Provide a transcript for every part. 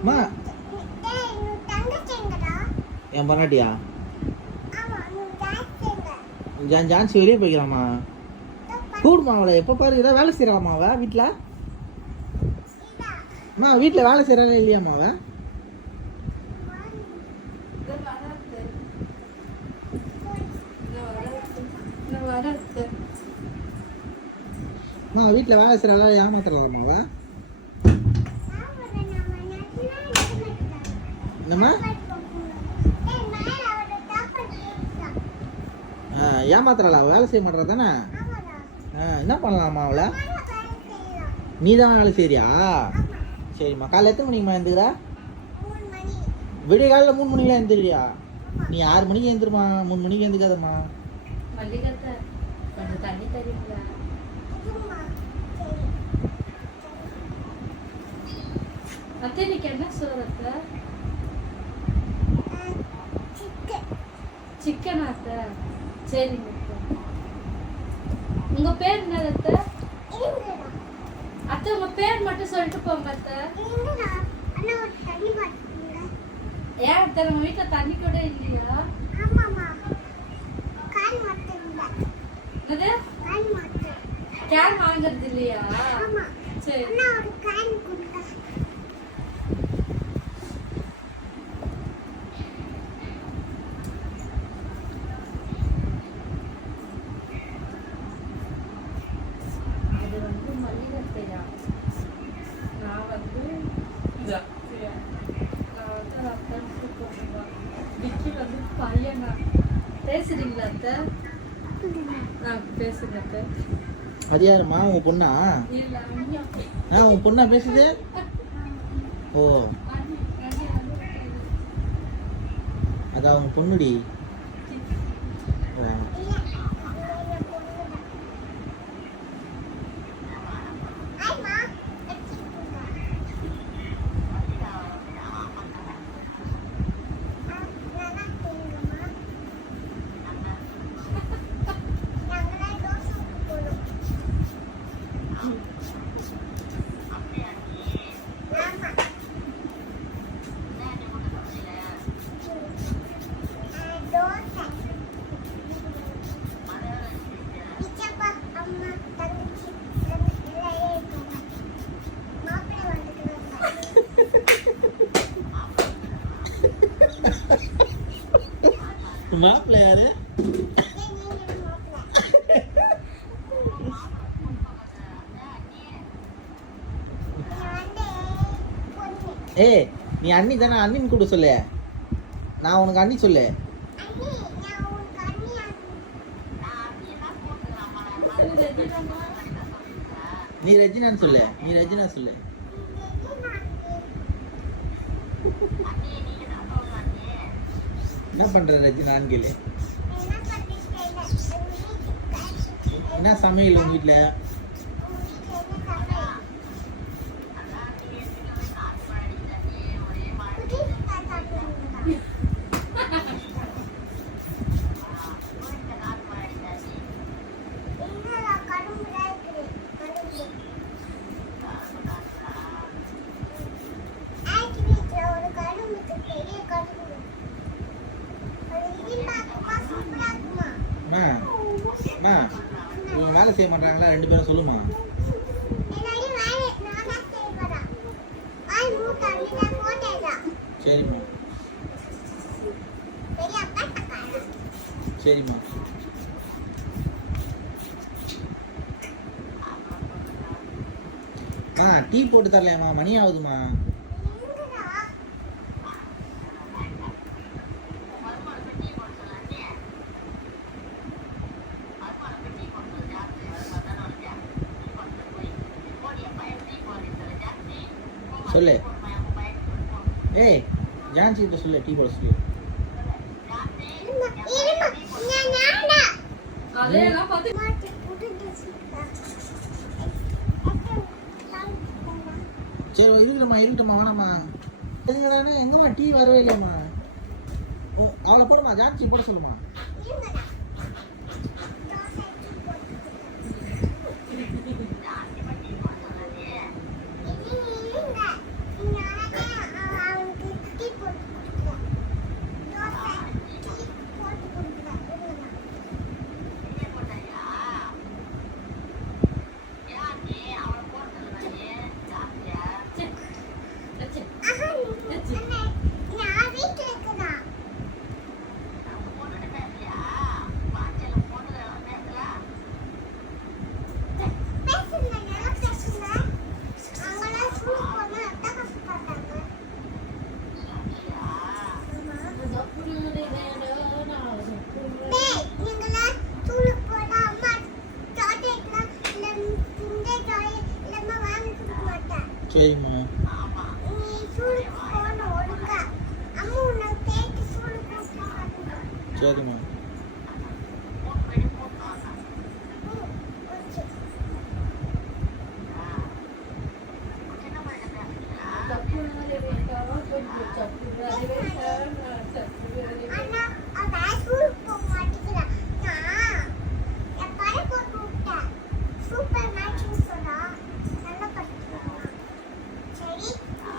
அம்மா என் பண்ணாட்டியா ஜான்சி வெளியே போய்க்கலாமா? கூடுமா அவளை எப்போ பாரு ஏதாவது வேலை செய்யறாமா அவ வீட்டில்? அம்மா வீட்டில் வேலை செய்யறாளே இல்லையாம்மா அவ? அம்மா வீட்டில் வேலை செய்யறாளா ஏமாத்துறாளாம்மா அவ? என்னம்மா ஏமாத்துறாளா? வேலை செய்ய மாட்டா தானே? என்ன பண்ணலாமா அவளை? நீ தான் வேலை செய்யறியா? சரிம்மா. காலையில் எத்தனை மணிக்குமா எழுந்துக்கிறா? விடிய காலையில் 3 மணிக்கெலாம் எழுந்துக்கிறியா? நீ 6 மணிக்கு எழுந்துருமா, 3 மணிக்கு எழுந்துக்காதம்மா. சிக்கன் அத்தை. சரிங்க. உங்க பேர் என்ன அத்தை? அத்தை உங்க பேர் மட்டும் சொல்லிட்டு போங்க அத்தை. ஏன் அத்தை நம்ம வீட்டுல தண்ணி கூட இல்லையா? கேன் வாங்குறது இல்லையா? சரி. பேசுறீங்களா அத்தை? பேசுங்க அத்தை. அது யாருமா உங்க பொண்ணா? உங்க பொண்ணா பேசுது? ஓ அதான் உங்க பொண்ணுடி. மாப்பிள்ள யாரு? ஏய் நீ அண்ணி தானே, அண்ணின்னு கூட சொல்லு. நான் உனக்கு அண்ணி சொல்லு. நீ ரெஜினான்னு சொல்லு. நீ ரெஜினா சொல்லு. என்ன பண்ற ரெஜினான்னு கேளு. என்ன சமையல் உங்க வீட்டுல? இவங்க வேலை செய்ய மாட்டாங்களா? 2 பேரும் சொல்லுமா. சரிம்மா சரிம்மா. டீ போட்டு தரலையாம்மா? மணி ஆகுதுமா. சொல்லு. ஏய் ஜான்சி கிட்ட சொல்லு, டீ போட சொல்லு. சரி இருக்கட்டும்மா வேணாம்மா. எங்கம்மா டீ வரவே இல்லையம்மா. அவளை போடுமா, ஜான்சி போட சொல்லுமா. சரிம்மா. சரிம்மா.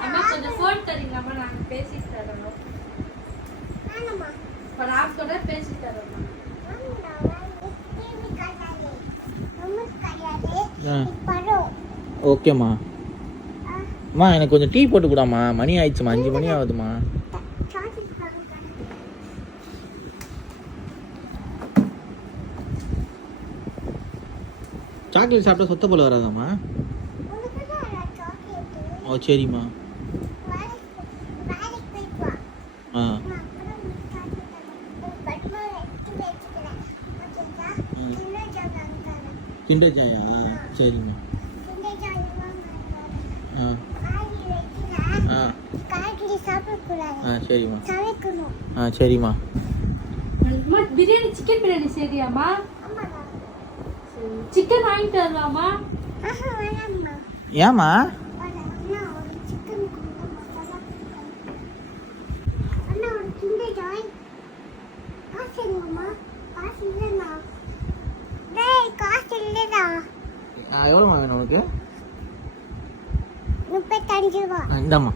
அம்மா கொஞ்சம் ஃபோன் தரீங்களாம்மா, நாங்க பேசிட்டு தரோம். இப்ப நான் கூட பேசிட்டு தரோம்மா. ஓகேம்மா. அம்மா எனக்கு கொஞ்சம் டீ போட்டு கூடாம்மா, மணி ஆயிடுச்சுமா, 5 மணி ஆகுதுமா. சாக்லேட் சாப்பிட்டா சொத்த போல வராதாம்மா? ஓ சரிம்மா. ஆ கிண்டர் ஜாயா? சரிம்மா. ஆ ஆ ஆ சரிம்மா. ஆ சரிம்மா. அம்மா, பிரியாணி சிக்கன் பிரியாணி சரியாம்மா? சிக்கன் வாங்கிட்டு வரலாமா? ஏம்மா? எவ்வளோம்மா வேணும் உனக்கு? 35 ரூபா. இந்தாம்மா.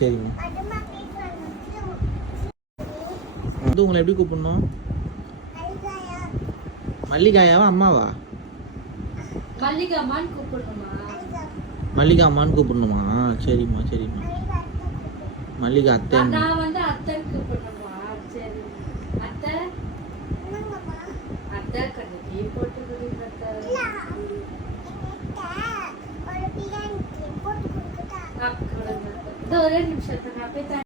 சரிம்மா. வந்து உங்களை எப்படி கூப்பிடணும்? மல்லிகாயாவா அம்மாவா? மல்லிகாமான்னு கூப்பிடணுமா? மல்லிகா அம்மான்னு கூப்பிடணுமா? சரிம்மா சரிம்மா. மல்லிகா அத்தை. நான் வந்து அத்தைன்னு கூப்பிடணுமா? சரி அத்தை. அத்தை கொஞ்சம் டீ போட்டு கொடுங்க அத்தை. கொடுங்க. இதோ ஒரே நிமிஷம் நான் போய்